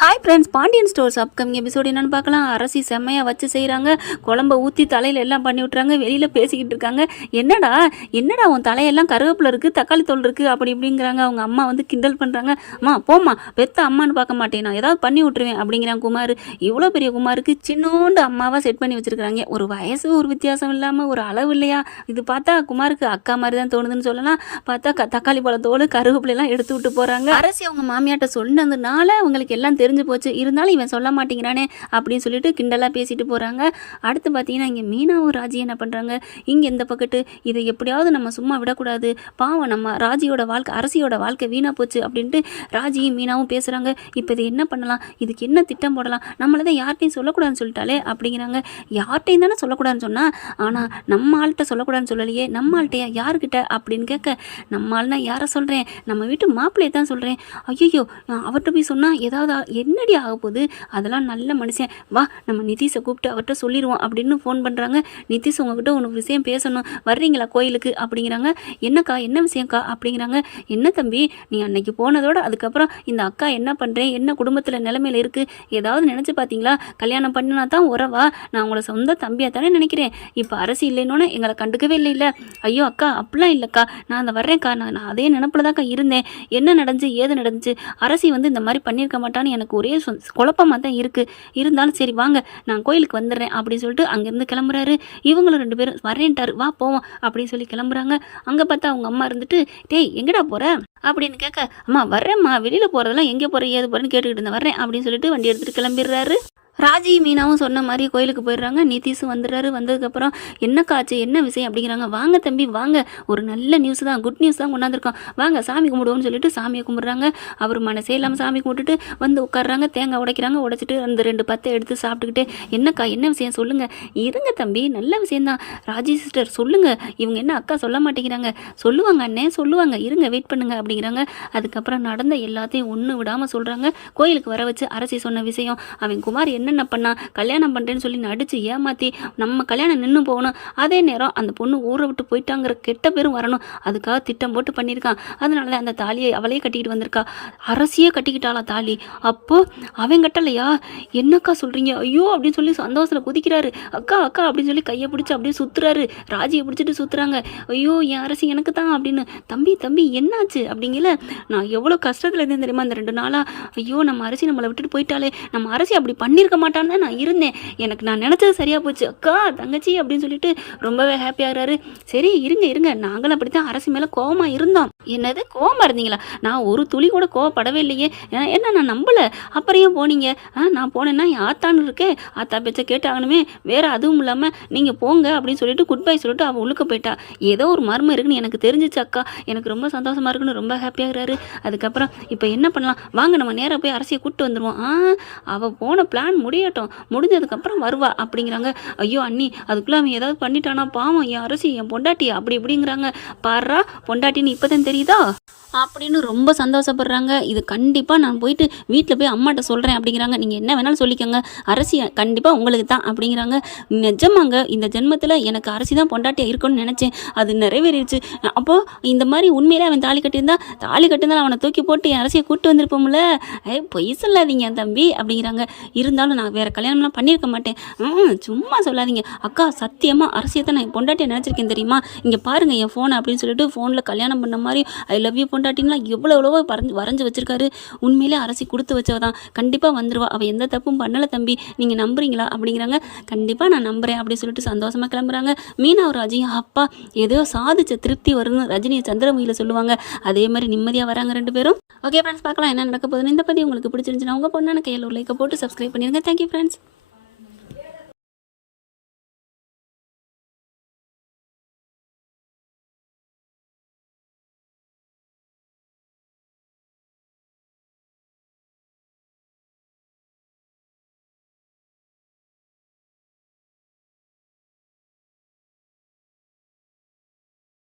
Hi friends Pandian stores upcoming episode என்னென்னு பார்க்கலாம். அரசி செம்மையாக வச்சு செய்கிறாங்க குழம்ப ஊற்றி தலையில் எல்லாம் பண்ணி விட்றாங்க வெளியில் பேசிக்கிட்டு இருக்காங்க. என்னடா என்னடா உன் தலையெல்லாம் கருவேப்பில் இருக்குது தக்காளி தோல் இருக்குது அப்படி இப்படிங்கிறாங்க. அவங்க அம்மா வந்து கிண்டல் பண்ணுறாங்க அம்மா போம்மா பெத்த அம்மான்னு பார்க்க மாட்டேன். நான் ஏதாவது பண்ணி விட்டுருவேன் அப்படிங்கிறான் குமார். இவ்வளோ பெரிய குமாருக்கு சின்னோண்டு அம்மாவாக செட் பண்ணி வச்சுருக்காங்க ஒரு வயசு ஒரு வித்தியாசம் இல்லாமல் ஒரு அளவு இல்லையா? இது பார்த்தா குமாருக்கு அக்கா மாதிரி தான் தோணுதுன்னு சொல்லலாம். பார்த்தா க- தக்காளி பழத்தோடு கருவேப்பிலை எடுத்து விட்டு போகிறாங்க அரசி அவங்க மாமியாட்ட சொன்னதுனால அவங்களுக்கு எல்லாம் தெரியும் தெரிஞ்சு போச்சு. இருந்தாலும் இவன் சொல்ல மாட்டேங்கிறானே அப்படின்னு சொல்லிட்டு கிண்டலாக பேசிட்டு போகிறாங்க அடுத்து பார்த்தீங்கன்னா இங்கே மீனாவும் ராஜி என்ன பண்ணுறாங்க இங்கே இந்த பக்கத்து இதை எப்படியாவது நம்ம சும்மா விடக்கூடாது. பாவம் நம்ம ராஜியோட வாழ்க்கை அரசியோட வாழ்க்கை வீணாக போச்சு அப்படின்ட்டு ராஜியும் மீனாவும் பேசுகிறாங்க இப்போ இது என்ன பண்ணலாம்? இதுக்கு என்ன திட்டம் போடலாம்? நம்மளை தான் யார்கிட்டையும் சொல்லக்கூடாதுன்னு சொல்லிட்டாலே அப்படிங்கிறாங்க. யார்கிட்டையும் தானே சொல்லக்கூடாதுன்னு சொன்னால் ஆனால் நம்ம ஆள்கிட்ட சொல்லக்கூடாதுன்னு சொல்லலையே. நம்ம ஆள்கிட்டயா? யாருக்கிட்ட அப்படின்னு கேட்க நம்ம ஆள்னா யாரை சொல்கிறேன் நம்ம வீட்டு மாப்பிள்ளையை தான் சொல்கிறேன் ஐயோ அவர்கிட்ட போய் சொன்னால் ஏதாவது என்னடி ஆக போகுது? அதெல்லாம் நல்ல மனுஷன். வா நம்ம நிதிஷை கூப்பிட்டு அவர்கிட்ட சொல்லிடுவோம் அப்படின்னு ஃபோன் பண்ணுறாங்க நிதிஷ் உங்ககிட்ட உனக்கு விஷயம் பேசணும். வர்றீங்களா கோயிலுக்கு? அப்படிங்கிறாங்க. என்னக்கா என்ன விஷயம்க்கா? அப்படிங்கிறாங்க. என்ன தம்பி நீ அன்னைக்கு போனதோட அதுக்கப்புறம் இந்த அக்கா என்ன பண்ணுறேன் என்ன குடும்பத்தில் நிலைமையில இருக்குது ஏதாவது நினச்சி பார்த்தீங்களா கல்யாணம் பண்ணினா தான் உறவா? நான் உங்களை சொந்த தம்பியாக தானே நினைக்கிறேன். இப்போ அரசு இல்லைன்னு எங்களை கண்டுக்கவே இல்லை இல்லை ஐயோ அக்கா அப்படிலாம் இல்லைக்கா. நான் அந்த வர்றேன்க்கா. நான் நான் அதே நினப்பில் தான்க்கா இருந்தேன். என்ன நடந்துச்சு? ஏது நடந்துச்சு? அரசி வந்து இந்த மாதிரி பண்ணியிருக்க மாட்டான்னு எனக்கு ஒரே சொ- குழப்பமாக தான் இருக்குது இருந்தாலும் சரி வாங்க நான் கோயிலுக்கு வந்துடுறேன் அப்படின்னு சொல்லிட்டு அங்கேருந்து கிளம்புறாரு. இவங்களும் ரெண்டு பேரும் வரேன்ட்டாரு. வா போவோம் அப்படின்னு சொல்லி கிளம்புறாங்க. அங்கே பார்த்தா அவங்க அம்மா இருந்துட்டு டேய் எங்கடா போகிற அப்படின்னு கேட்க அம்மா வர்றேம்மா. வெளியில் போகிறதெல்லாம் எங்கே போகிற ஏது போகிறேன்னு கேட்டுக்கிட்டு இருந்தேன். வர்றேன். அப்படின்னு சொல்லிட்டு வண்டி எடுத்துகிட்டு கிளம்பிடுறாரு. ராஜி மீனாவும் சொன்ன மாதிரி கோயிலுக்கு போயிடுறாங்க. நிதிஷும் வந்துடுறாரு. வந்ததுக்கப்புறம் என்ன காச்சு என்ன விஷயம் அப்படிங்கிறாங்க. வாங்க தம்பி வாங்க. ஒரு நல்ல நியூஸ் தான். குட் நியூஸ் தான் கொண்டாந்துருக்கோம். வாங்க சாமி கும்பிடுவோம்னு சொல்லிட்டு சாமியை கும்பிட்றாங்க. அவர் மனசே இல்லாமல் சாமி கும்பிட்டுட்டு வந்து உட்கார்றாங்க. தேங்காய் உடைக்கிறாங்க. உடைச்சிட்டு அந்த ரெண்டு பத்தை எடுத்து சாப்பிட்டுக்கிட்டு என்னக்கா என்ன விஷயம்? சொல்லுங்க. இருங்க தம்பி நல்ல விஷயம்தான் ராஜி சிஸ்டர் சொல்லுங்க. இவங்க என்ன அக்கா சொல்ல மாட்டேங்கிறாங்க. சொல்லுவாங்க அண்ணே சொல்லுவாங்க. இருங்க வெயிட் பண்ணுங்க. அப்படிங்கிறாங்க. அதுக்கப்புறம் நடந்த எல்லாத்தையும் ஒன்று விடாமல் சொல்கிறாங்க கோயிலுக்கு வர வச்சு அரசி சொன்ன விஷயம். அவன் குமார் என்ன என்னென்ன பண்ணா கல்யாணம் பண்ணுறேன்னு சொல்லி நடிச்சு ஏமாற்றி நம்ம கல்யாணம் நின்று போகணும். அதே நேரம் அந்த பொண்ணு ஊரை விட்டு போயிட்டாங்கிற கெட்ட பேரும் வரணும். அதுக்காக திட்டம் போட்டு பண்ணியிருக்கான் அதனால அந்த தாலியை அவளையே கட்டிக்கிட்டு வந்திருக்கா. அரசியே கட்டிக்கிட்டாளா தாலி? அப்போ அவன் கட்டலையா? என்னக்கா சொல்கிறீங்க ஐயோ அப்படின்னு சொல்லி சந்தோஷத்தில் குதிக்கிறாரு. அக்கா அக்கா அப்படின்னு சொல்லி கையை பிடிச்சி அப்படியே சுற்றுறாரு ராஜியை பிடிச்சிட்டு சுற்றுறாங்க ஐயோ என் அரசி எனக்கு தான் அப்படின்னு. தம்பி தம்பி என்னாச்சு? அப்படிங்கல நான் எவ்வளோ கஷ்டத்தில் இருந்தேன் தெரியுமா? அந்த ரெண்டு நாளாக ஐயோ நம்ம அரசி நம்மளை விட்டுட்டு போயிட்டாலே நம்ம அரசி அப்படி பண்ணியிருக்க மாட்டான்னு தான் நான் இருந்தேன். எனக்கு நான் நினச்சது சரியாக போச்சு. அக்கா தங்கச்சி அப்படின்னு சொல்லிட்டு ரொம்பவே ஹாப்பியாகிறாரு சரி இருங்க இருங்க. நாங்களும் அப்படி தான் அரசு மேலே கோவமாக இருந்தோம். என்னது? கோவமாக இருந்தீங்களா? நான் ஒரு துளி கூட கோவப்படவே இல்லையே. ஏன்னா என்ன நான் நம்பலை? அப்புறம் ஏன் போனீங்க? ஆ நான் போனேன்னா என் ஆத்தான்னு ஆத்தா பேச்சை கேட்டாகணுமே. வேறு அதுவும் இல்லாமல் நீங்கள் போங்க அப்படின்னு சொல்லிட்டு குட் பை சொல்லிட்டு அவள் உள்ளுக்க போயிட்டா. ஏதோ ஒரு மர்மம் இருக்குன்னு எனக்கு தெரிஞ்சிச்சு அக்கா. எனக்கு ரொம்ப சந்தோஷமாக இருக்குன்னு ரொம்ப ஹாப்பியாகிறாரு அதுக்கப்புறம் இப்போ என்ன பண்ணலாம்? வாங்க நம்ம நேராக போய் அரசியை கூப்பிட்டு வந்துடுவோம் ஆ அவள் போன பிளான் முடியட்டும். முடிஞ்சதுக்கப்புறம் வருவா. அப்படிங்கிறாங்க. ஐயோ அண்ணி அதுக்குள்ளே அவன் ஏதாவது பண்ணிட்டானா? பாவம் என் அரசி என் பொண்டாட்டி அப்படி இப்படிங்கிறாங்க. பாரா பொண்டாட்டின்னு இப்போதான் தெரியுதா? அப்படின்னு ரொம்ப சந்தோஷப்படுறாங்க. இது கண்டிப்பாக நான் போயிட்டு வீட்டில் போய் அம்மாட்ட சொல்கிறேன் அப்படிங்கிறாங்க. நீங்கள் என்ன வேணாலும் சொல்லிக்கோங்க. அரசி கண்டிப்பாக உங்களுக்கு தான் அப்படிங்கிறாங்க. நிஜமாங்க இந்த ஜென்மத்தில் எனக்கு அரசி தான் பொண்டாட்டியாக இருக்கும்னு நினச்சேன். அது நிறைவேறிடுச்சு. அப்போது இந்த மாதிரி உண்மையிலே அவன் தாலி கட்டியிருந்தா தாலி கட்டிருந்தாலும் அவனை தூக்கி போட்டு என் அரசியை கூப்பிட்டு வந்திருப்போம்ல? ஏ பொய் சொல்லாதீங்க தம்பி அப்படிங்கிறாங்க. இருந்தாலும் நான் வேறு கல்யாணம்லாம் பண்ணியிருக்க மாட்டேன். ம் சும்மா சொல்லாதீங்க. அக்கா சத்தியமாக அரசியை தான் நான் பொண்டாட்டியை நினச்சிருக்கேன் தெரியுமா? இங்கே பாருங்கள் என் ஃபோனை அப்படின்னு சொல்லிட்டு ஃபோனில் கல்யாணம் பண்ண மாதிரி ஐ லவ் யூ பொண்டாட்டின்லாம் எவ்வளோ எவ்வளவோ வரைஞ்சி வரைஞ்சி வச்சிருக்காரு. உண்மையிலே அரசி கொடுத்து வச்சவ தான். கண்டிப்பாக வந்துடுவா அவள் எந்த தப்பும் பண்ணலை தம்பி. நீங்கள் நம்புறீங்களா? அப்படிங்கிறாங்க. கண்டிப்பாக நான் நம்புறேன் அப்படின்னு சொல்லிட்டு சந்தோஷமாக கிளம்புறாங்க. மீனா ராஜியும் அப்பா ஏதோ சாதிச்ச திருப்தி வரும்னு ரஜினியை சந்திரமுகியில் சொல்லுவாங்க. அதே மாதிரி நிம்மதியாக வராங்க ரெண்டு பேரும். ஓகே ஃப்ரெண்ட்ஸ் பார்க்கலாம். என்ன நடக்க போகுதுன்னு இந்த பற்றி உங்களுக்கு பிடிச்சிருந்துச்சுன்னா உங்கள் பொண்ணான கையில் ஒரு லைக்கை போட்டு சப்ஸ்கிரைப் பண்ணிடுங்க. Thank you friends